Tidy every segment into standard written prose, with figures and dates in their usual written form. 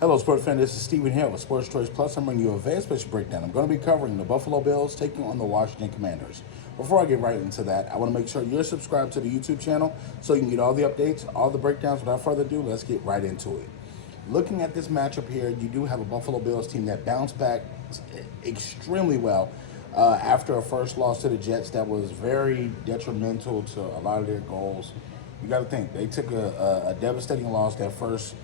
Hello, sports fan. This is Steven here with Sports Choice Plus. I'm bringing you a very special breakdown. I'm going to be covering the Buffalo Bills taking on the Washington Commanders. Before I get right into that, I want to make sure you're subscribed to the YouTube channel so you can get all the updates, all the breakdowns. Without further ado, let's get right into it. Looking at this matchup here, you do have a Buffalo Bills team that bounced back extremely well after a first loss to the Jets that was very detrimental to a lot of their goals. You got to think, they took a devastating loss that first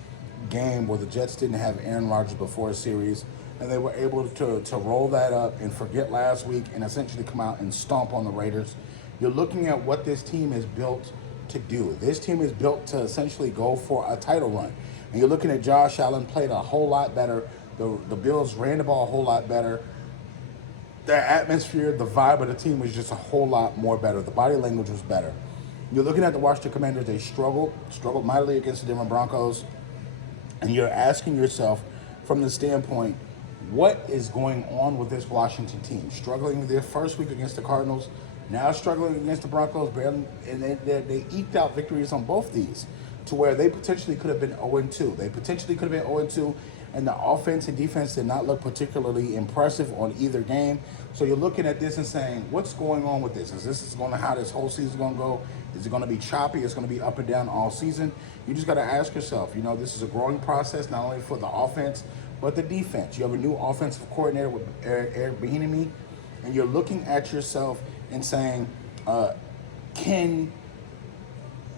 game where the Jets didn't have Aaron Rodgers before a series, and they were able to roll that up and forget last week and essentially come out and stomp on the Raiders. You're looking at what this team is built to do. This team is built to essentially go for a title run. And you're looking at Josh Allen played a whole lot better. The Bills ran the ball a whole lot better. Their atmosphere, the vibe of the team was just a whole lot more better. The body language was better. You're looking at the Washington Commanders. They struggled mightily against the Denver Broncos. And you're asking yourself from the standpoint, what is going on with this Washington team? Struggling their first week against the Cardinals, now struggling against the Broncos, barely, and they eked out victories on both these to where they potentially could have been 0-2. They potentially could have been 0-2, and the offense and defense did not look particularly impressive on either game. So you're looking at this and saying, what's going on with this? Is this going to how this whole season going to go? Is it going to be choppy? It's going to be up and down all season? You just got to ask yourself, this is a growing process, not only for the offense, but the defense. You have a new offensive coordinator with Eric Bieniemy, and you're looking at yourself and saying, can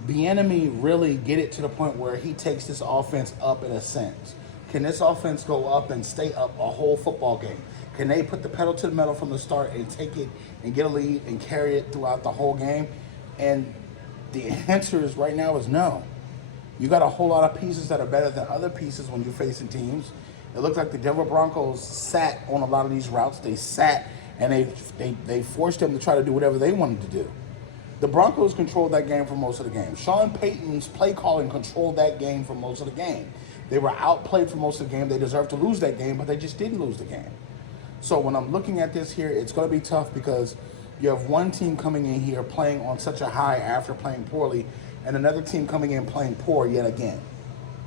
Bieniemy really get it to the point where he takes this offense up in a sense? Can this offense go up and stay up a whole football game? Can they put the pedal to the metal from the start and take it and get a lead and carry it throughout the whole game? And the answer is right now is no. You got a whole lot of pieces that are better than other pieces when you're facing teams. It looked like the Denver Broncos sat on a lot of these routes. They sat and they forced them to try to do whatever they wanted to do. The Broncos controlled that game for most of the game. Sean Payton's play calling controlled that game for most of the game. They were outplayed for most of the game. They deserved to lose that game, but they just didn't lose the game. So when I'm looking at this here, it's going to be tough because you have one team coming in here playing on such a high after playing poorly, and another team coming in playing poor yet again.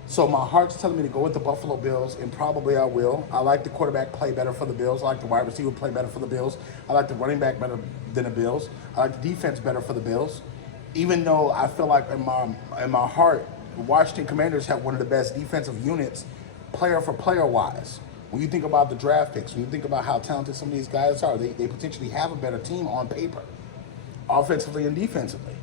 So my heart's telling me to go with the Buffalo Bills, and probably I will. I like the quarterback play better for the Bills. I like the wide receiver play better for the Bills. I like the running back better than the Bills. I like the defense better for the Bills. Even though I feel like in my heart, the Washington Commanders have one of the best defensive units, player for player wise. When you think about the draft picks, when you think about how talented some of these guys are, they potentially have a better team on paper, offensively and defensively.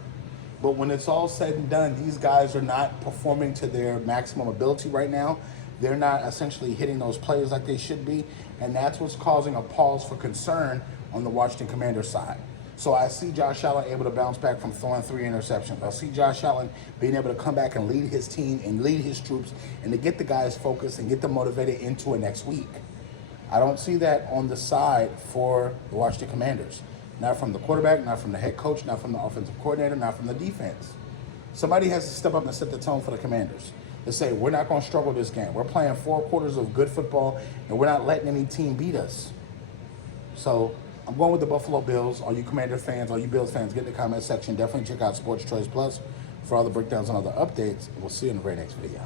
But when it's all said and done, these guys are not performing to their maximum ability right now. They're not essentially hitting those players like they should be, and that's what's causing a pause for concern on the Washington Commanders side. So I see Josh Allen able to bounce back from throwing 3 interceptions. I see Josh Allen being able to come back and lead his team and lead his troops and to get the guys focused and get them motivated into it next week. I don't see that on the side for the Washington Commanders. Not from the quarterback, not from the head coach, not from the offensive coordinator, not from the defense. Somebody has to step up and set the tone for the Commanders to say, we're not going to struggle this game. We're playing 4 quarters of good football, and we're not letting any team beat us. So I'm going with the Buffalo Bills. All you Commander fans, all you Bills fans, get in the comment section. Definitely check out Sports Choice Plus for all the breakdowns and other updates. We'll see you in the very next video.